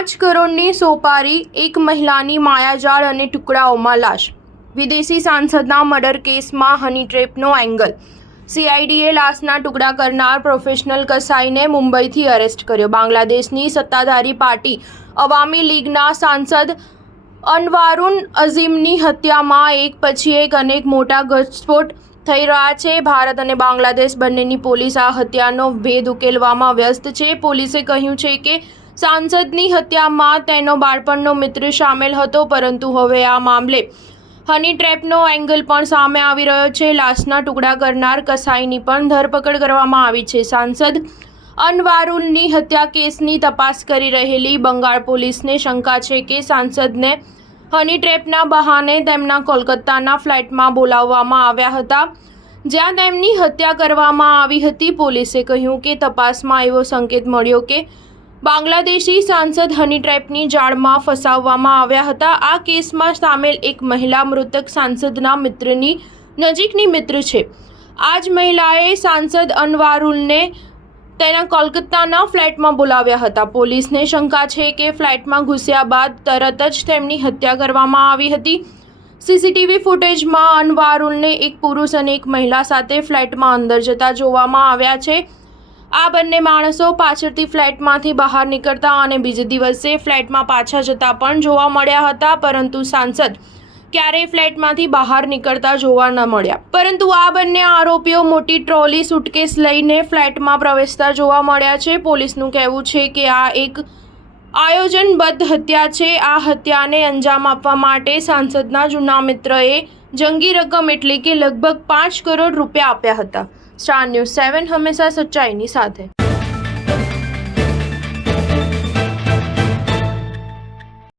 5 કરોડની સોપારી, એક મહિલાની માયાજાળ અને ટુકડાઓમાં લાશ। વિદેશી સાંસદના મર્ડર કેસમાં હની ટ્રેપનો એંગલ। સીઆઈડીએ લાશના ટુકડા કરનાર પ્રોફેશનલ કસાઈને મુંબઈથી અરેસ્ટ કર્યો। બાંગ્લાદેશની સત્તાધારી પાર્ટી અવામી લીગના સાંસદ અનવારુન અઝીમની હત્યામાં એક પછી એક અનેક મોટા ઘટસ્ફોટ થઈ રહ્યા છે। ભારત અને બાંગ્લાદેશ બંનેની પોલીસ આ હત્યાનો ભેદ ઉકેલવામાં વ્યસ્ત છે। પોલીસે કહ્યું છે કે સાંસદની હત્યામાં તેનો બાળપણનો મિત્ર સામેલ હતો, પરંતુ હવે આ મામલે હની ટ્રેપનો એંગલ પણ સામે આવી રહ્યો છે। લાશના ટુકડા કરનાર કસાઈની પણ ધરપકડ કરવામાં આવી છે। સાંસદ અનવારુલની હત્યા કેસની તપાસ કરી રહેલી બંગાળ પોલીસને શંકા છે કે સાંસદને હની ટ્રેપના બહાને તેમના કોલકાતાના ફ્લેટમાં બોલાવવામાં આવ્યા હતા, જ્યાં તેમની હત્યા કરવામાં આવી હતી। પોલીસે કહ્યું કે તપાસમાં એવો સંકેત મળ્યો કે બાંગ્લાદેશી સાંસદ હની ટ્રેપની જાળમાં ફસાવવામાં આવ્યા હતા। આ કેસમાં સામેલ એક મહિલા મૃતક સાંસદના મિત્રની નજીકની મિત્ર છે। આ જ મહિલાએ સાંસદ અનવારુલને તેના કોલકાતાના ફ્લેટમાં બોલાવ્યા હતા। પોલીસને શંકા છે કે ફ્લેટમાં ઘૂસ્યા બાદ તરત જ તેમની હત્યા કરવામાં આવી હતી। સીસીટીવી ફૂટેજમાં અનવારુલને એક પુરુષ અને એક મહિલા સાથે ફ્લેટમાં અંદર જતા જોવામાં આવ્યા છે। આ બંને માણસો પાછળથી ફ્લેટમાંથી બહાર નીકળતા અને બીજે દિવસે ફ્લેટમાં પાછા જતા પણ જોવા મળ્યા હતા, પરંતુ સાંસદ ક્યારેય ફ્લેટમાંથી બહાર નીકળતા જોવા ન મળ્યા। પરંતુ આ બંને આરોપીઓ મોટી ટ્રોલી સુટકેસ લઈને ફ્લેટમાં પ્રવેશતા જોવા મળ્યા છે। પોલીસનું કહેવું છે કે આ એક આયોજનબદ્ધ હત્યા છે। આ હત્યાને અંજામ આપવા માટે સાંસદના જૂના મિત્રએ જંગી રકમ એટલે કે લગભગ 5 કરોડ રૂપિયા આપ્યા હતા। સ્ટાર ન્યૂઝ 7 હંમેશા સચ્ચાઈની સાથે।